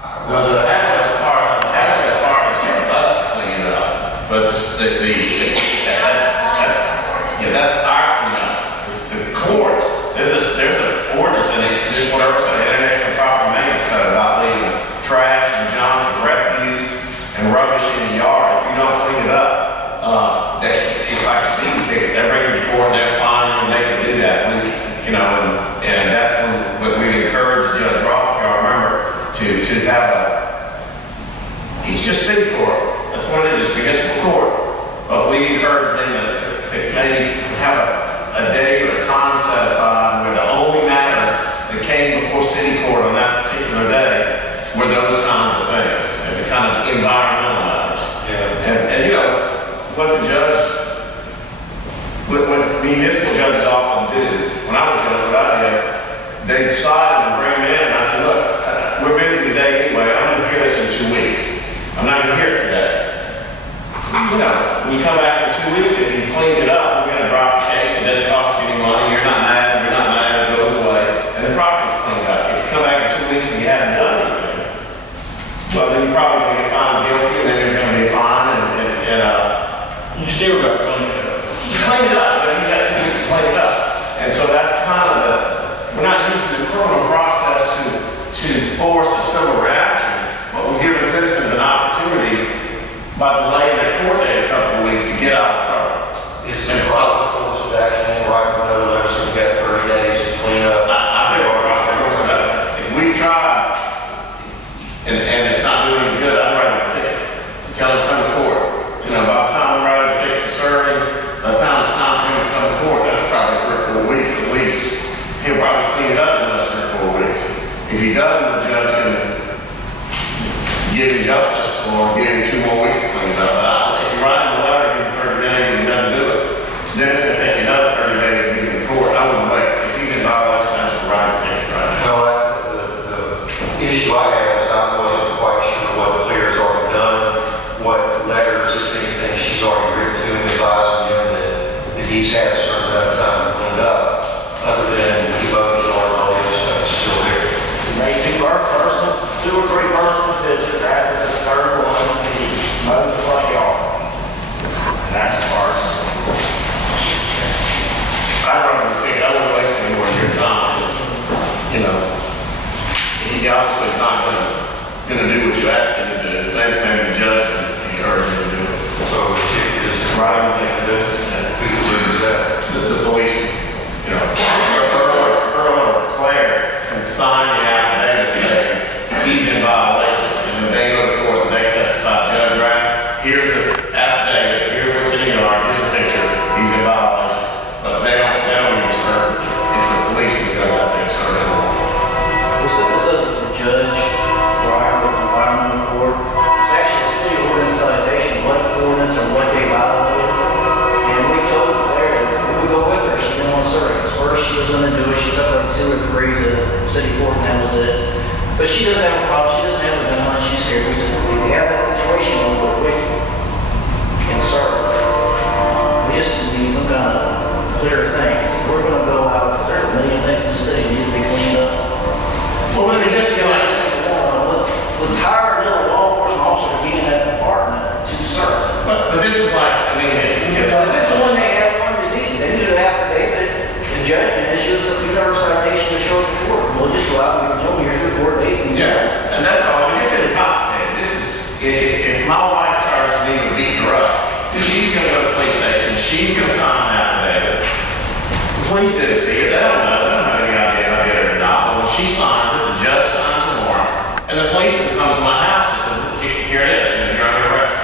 Well, the hazardous part is for us to clean it up, but that's our cleanup. The court, there's an ordinance in it, just whatever, so international property maintenance code about leaving trash and junk and refuse and rubbish in the yard. If you don't clean it up, it's like a speeding ticket. They're bringing you to court and they're fining, and they can do that. And that's when we encourage Judge Rothgar, remember, to have it's just city court. That's what it is, it's municipal court. But we encourage them to maybe have a day or a time set aside where the only matters that came before city court on that particular day were those kinds of things, and the kind of environmental matters. Yeah. And you know, what municipal judges often do, when I was judge, what I did, they decided to bring me in, and I said, look, we're busy today anyway, I'm going to hear this in 2 weeks. I'm not going to hear it today. You know, when you come back in 2 weeks, if you cleaned it up, we're going to drop the case, it doesn't cost you any money, you're not mad, it goes away, and the property's cleaned up. If you come back in 2 weeks and you haven't done anything, well, then you're probably going to get found guilty, and then there's going to be a fine, and you still got to clean it up. You clean it up, you got 2 weeks to clean it up. And so that's kind of we're not using the criminal process to force a civil reaction, but we're giving citizens an opportunity by delaying their court date a couple of weeks to get out of trouble. Is the proper course of action right now, so we've got 30 days to clean up? I think we're proper course of action. If we try and it's not doing any good, I'm writing a ticket. Tell them to come to court. You know, by the time I'm writing a ticket to serving, by the time it's time for him to come to court, that's probably 3 or 4 weeks at least. He'll probably clean it up in less than 4 weeks. If he doesn't, the judge can give him justice or give him 2 more weeks to clean it up. But if you write him a letter, give him 30 days and he doesn't do it, then it's going to take you another 30 days to get him to court. I wouldn't wait. If he's in violation, that's the right ticket right now. Well, the issue I have is I wasn't quite sure what Claire's already done, what letters, if anything, she's already written to him advising him that he's had a certain amount of time to clean up, other than he voted on all the other stuff is still there. Maybe 2 or 3 personal visits after the third one, he mows the front yard. And that's as far as I'd rather think I wouldn't waste any more of your time. You know, he obviously is not going to do what you asked him to do. Maybe the judge can encourage him to do it. So the ticket is Writing a ticket to do it. who is that? The police, you know, Earl or Claire can sign the affidavit saying he's in violation, and when they go to court and they testify, Judge Wright, here's the affidavit, here's what's in the yard, here's the picture, he's in violation. But they don't need to serve if the police can go out there and serve him. We set this up with the judge prior with the environmental court. There's actually a city ordinance citation, what ordinance or what they violated. And we told Claire that we would go with her. She didn't want to serve us. First, she was going to do it. She took like 2 or 3 to city court, and that was it. But she does have a problem. She doesn't have a gun. She's scared. We have that situation on where we can serve. We just need some kind of clear thing. We're going to go out. There are a million things in the city that need to be cleaned up. Well, I mean, this is like, Let's hire another law enforcement officer to be in that department to serve. but this is like, I mean, If it's the one they have one disease, they need to have affidavit, the judge can issue us a $2 citation to show up to court. We'll just go out and tell them here's your court date. yeah, and that's all. I mean, this isn't complicated. This is, if my wife charges me with beating her up, then she's going to go to the police station. She's going to sign an affidavit. The police didn't see it. They don't know. They don't have any idea if I did it or not. But when she signs it, the judge signs the warrant, and the policeman comes to my house and says, here it is, and you're under arrest.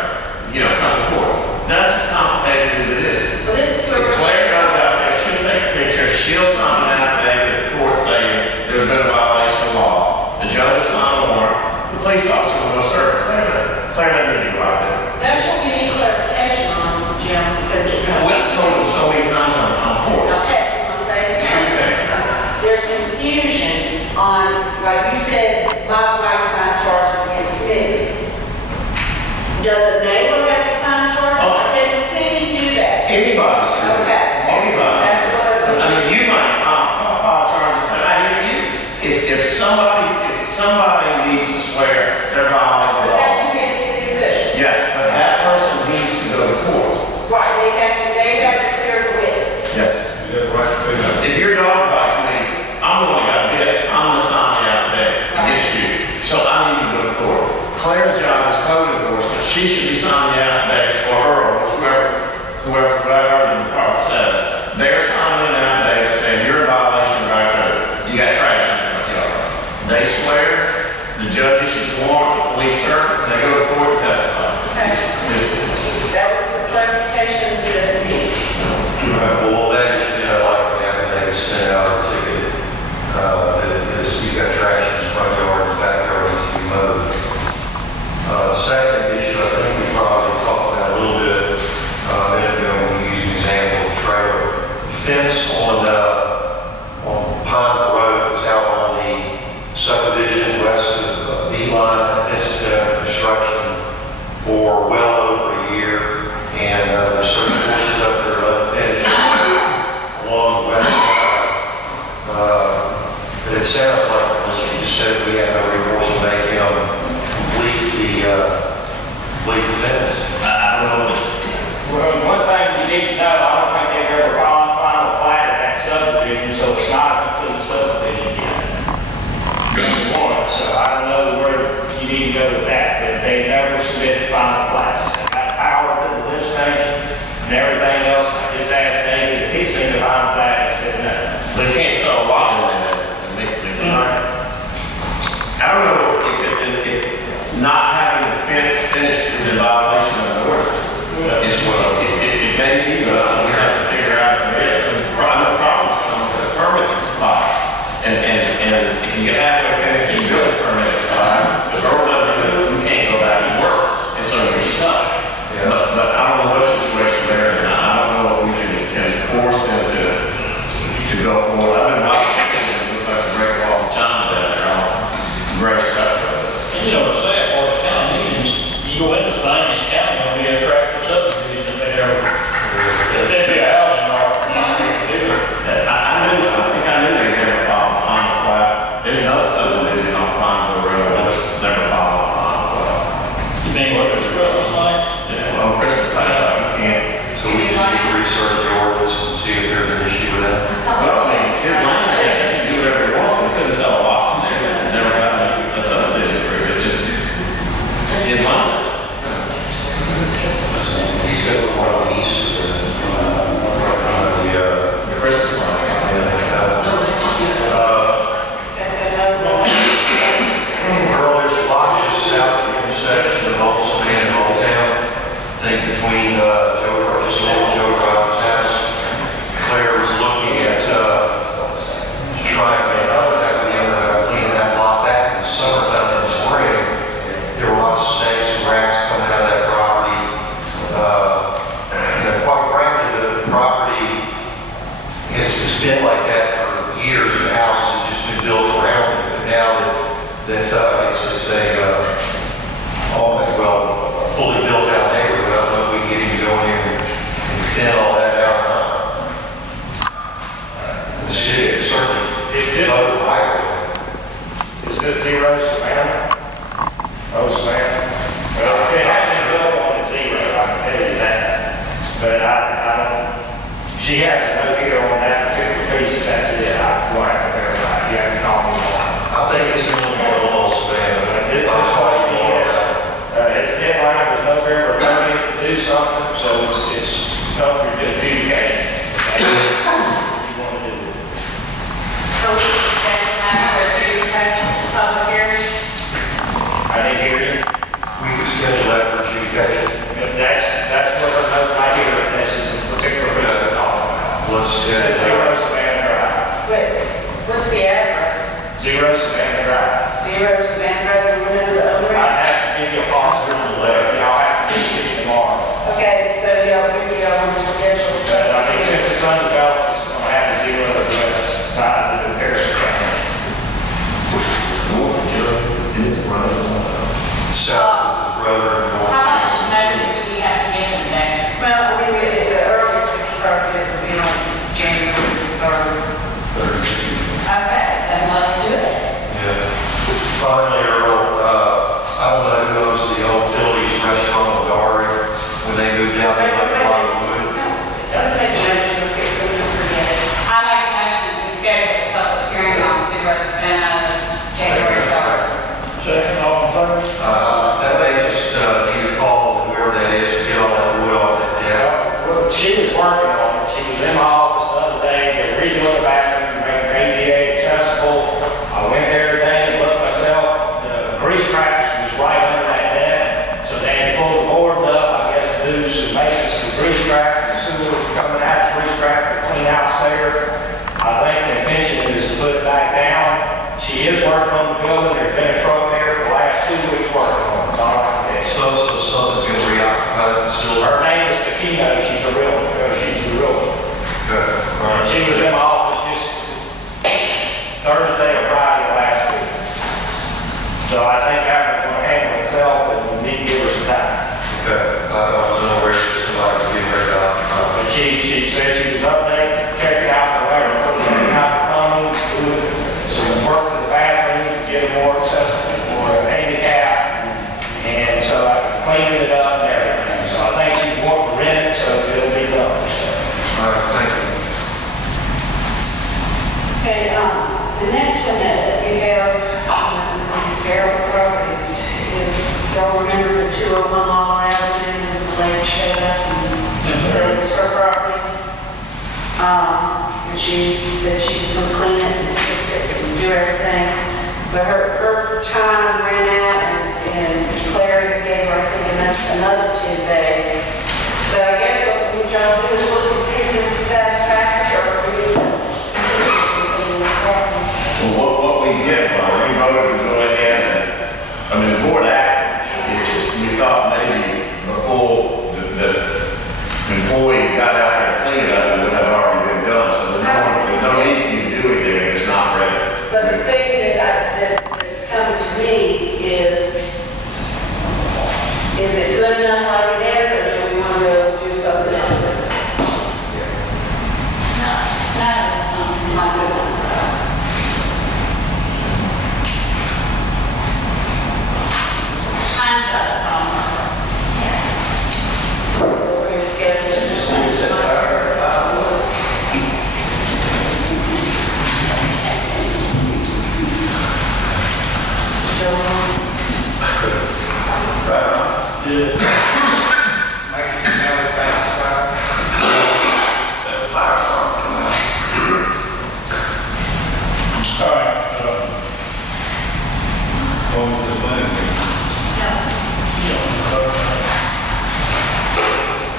You know, come to court. That's as complicated as it is. But it's too If Claire goes out there, she'll take a picture, she'll sign an affidavit at the court saying there's been a violation of law. The judge will sign a warrant. The police officer will go serve Claire. Claire doesn't need to go out there. There should be any clarification on Jim, because it We've told them so many times on course. Okay, I'm gonna say it again. There's confusion on, like you said, my wife signed charges against me. Does the neighbor have to sign charges? Oh. Or can the city do that? Anybody. Okay. Anybody. That's what I mean, you might file charges and say, I hit you. It's if somebody needs to swear, they're violating the But law. that can be a city official. Yes, but that person needs to go to court. Right, they have to clear as a witness. Yes. If your dog bites me, I'm the one that got bit, I'm gonna sign the affidavit against you. So I need to go to court. Claire's job is code enforcement, she should be signing the affidavit, or her, or whoever the department says. They're signing an affidavit saying you're in violation of our code. You got trash in your front yard. They swear, the judge issues a warrant, the police serve, and they go to court and testify. Okay. That was the clarification that I need. Well, that is, I'd like to have a sent out a ticket, that he's got trash in his front yard, his backyard needs to be mowed. Second issue, I think we probably talked about a little bit, a minute ago, when we used an example of trailer. Fence on Pine Road, it's out on the subdivision west of Beeline. That fence has been under construction for well over a year, and there's certain portions up there unfinished along the west side. But it sounds like, as you just said, we have no remorse to make him complete the fence. I don't know. Well, one thing you need to know, I don't think they've ever final plat of that subdivision, so it's not a complete subdivision yet. Number one, so I don't know where you need to go with that, but they never submitted final plats. They got power to the lift station and everything else. I just asked David if he's seen the final plat, he said no. They can't sell a lot in there. I don't know if it's not having the fence finished is in violation of the ordinance. It may be, but we have to figure out if it is. I know problems come with the permits expire. And if you get halfway finished and you build a permit expire, the girl doesn't do it, you can't go back and work. And so you're stuck. Yeah. But I don't know what situation they're in. I don't know if we can force them to go forward. I've been watching it. It looks like a great wall of China down there. Great stuff. You know, the sad part is county meetings, you go into things, county, gonna be a tractor subdivision if they ever, if they be a housing market, you know, they can do it. I think I knew they never filed a final plat. There's another subdivision on Pineville Road that was never filed a final plat. You mean what, it's Christmas night? Yeah, well, Christmas time, you can't. So we just need to research the ordinance and see if there's an issue with that. Well, I mean, it's his land, he can do whatever he wants, we couldn't sell a lot from there, it's never got a subdivision approved, it's just his land. He's got one on the east, The Christmas line. Earl, there's a lot just south of the intersection of Old Savannah and Old Town. I think between just over Joe Roberts' house, Claire was looking at trying to make contact with the owner about cleaning that lot back in the summertime and the spring. There were lots of snakes and rats coming out of that property. Quite frankly, the property it's been like that for years, and houses have just been built around it. But now that it's a fully built out neighborhood, I don't know if we can get him to go in here and thin all that out or not. The city is certainly low right. Is this zero Savannah? Oh, Savannah? Well, if it hasn't been built on a zero, I can tell you that. But I don't, she has a note here on that particular piece, and that's it. I will have to verify. You have to call me on it. I think it's a little more Old Savannah. This is supposed to be, it's deadline, there's no fair permit to do something, so it's up for adjudication. That's what you want to do. So we can set time for adjudication, public hearing. I didn't hear you. think Africa's going to handle itself, but we need to give her some time. Okay, I was unaware that somebody was getting ready to But she said she was updated, checked it out, whatever, checking out the plumbing, doing some work to the bathroom, get it more accessible for a handicap. And so I cleaned it up and everything. So I think she's wanting to rent it, so it'll be done. All right, thank you. Okay, the next one that you have, these Darrell properties is, y'all remember the 201 Long Avenue and the lady showed up and said it was her property? And she said she was going to clean it and fix it and do everything. But her time ran out and Clary gave her, I think, another 10 days. So I guess what we try to do is look and see if this is satisfactory or if we need to. Well, what we did was we voted to go ahead and, I mean, the board acted, it just, we thought maybe before the employees got out there and cleaned it up, it would have already been done, so there's no need for you to do anything if it's not ready. But the thing that's coming to me is it good enough like it is, or do we want to go do something else with it? No, it's not good enough. Time's up. So we're going to schedule it just like this.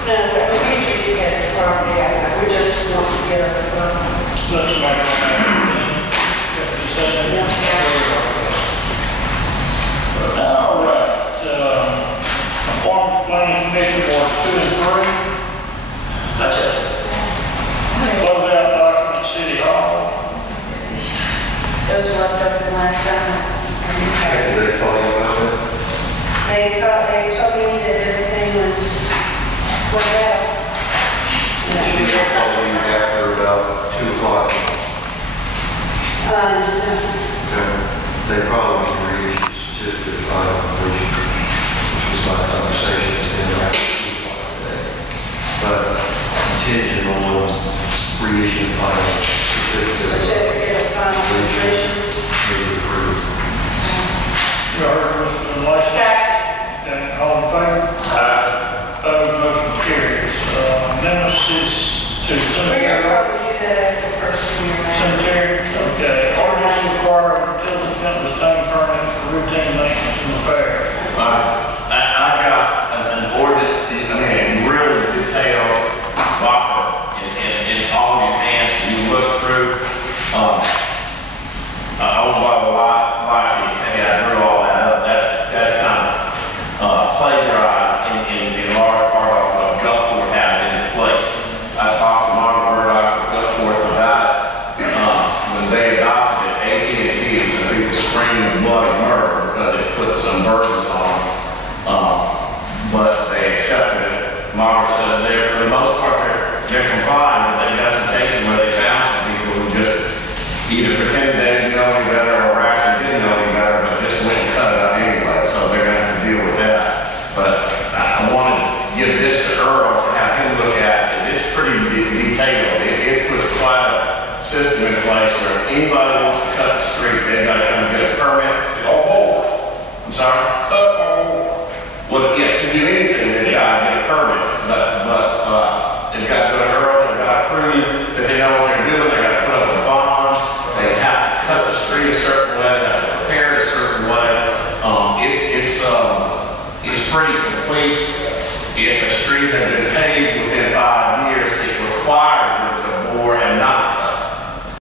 No, but we usually get the property out. We just want to get it. Looks like all right, Performance Planning Commission Boards 2 and 3. That's it. Close out document City Hall. Those were left over from last time. Did they call you about that? They told me that everything was worked out. She will call you after about 2 o'clock. They probably can reach the certificate of final completion, which was my conversation with them after 2 o'clock today. But contingent on reissuing final certificate Certificate of final completion. maybe approved. You heard Mr. Lester? Second. And all in favor? Opposed, motion carries. Nemesis to We're going to cemetery. probably do that after the first year. Cemetery, okay. Ordinance requiring utility company staying permit for routine maintenance and repair. I got an ordinance, I mean, really detailed, locker in all your hands, you look through. I won't bother lie to you, I drew all that up. That's kind of plagiarized in large part of what Gulfport has in place. I talked to Margaret Murdoch with Gulfport about it. When they adopted it, AT&T and some people screaming bloody murder because it put some burdens on them. But they accepted it. Margaret said for the most part, they're complying, but they got some cases where they found some people who just either pretended they didn't know any better or actually didn't know any better, but just went and cut it out anyway. So they're going to have to deal with that. But I wanted to give this to Earl to have him look at, because it's pretty detailed. It puts quite a system in place where if anybody wants to cut the street, they've got to come and get a permit. I'm sorry? Well, yeah, to do anything, they've got to get a permit, but they've got to go to Earl, they've got to prove that they know what they're doing, they've got to put up a bond, they have to cut the street a certain way, they have to repair it a certain way. It's pretty complete. If a street has been paved within